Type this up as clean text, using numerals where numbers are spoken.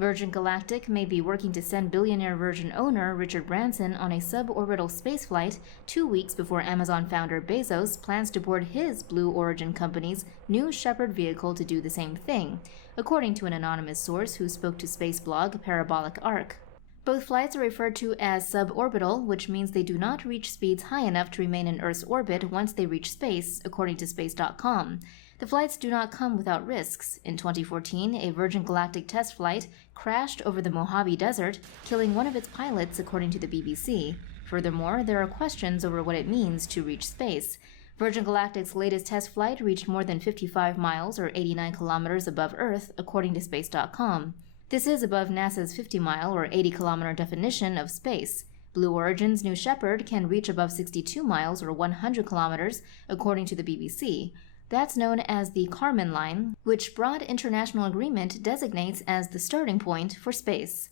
Virgin Galactic may be working to send billionaire Virgin owner Richard Branson on a suborbital spaceflight 2 weeks before Amazon founder Bezos plans to board his Blue Origin company's new Shepard vehicle to do the same thing, according to an anonymous source who spoke to space blog Parabolic Arc. Both flights are referred to as suborbital, which means they do not reach speeds high enough to remain in Earth's orbit once they reach space, according to Space.com. The flights do not come without risks. In 2014, a Virgin Galactic test flight crashed over the Mojave Desert, killing one of its pilots, according to the BBC. Furthermore, there are questions over what it means to reach space. Virgin Galactic's latest test flight reached more than 55 miles or 89 kilometers above Earth, according to Space.com. This is above NASA's 50-mile or 80-kilometer definition of space. Blue Origin's new Shepard can reach above 62 miles or 100 kilometers, according to the BBC. That's known as the Karman Line, which broad international agreement designates as the starting point for space.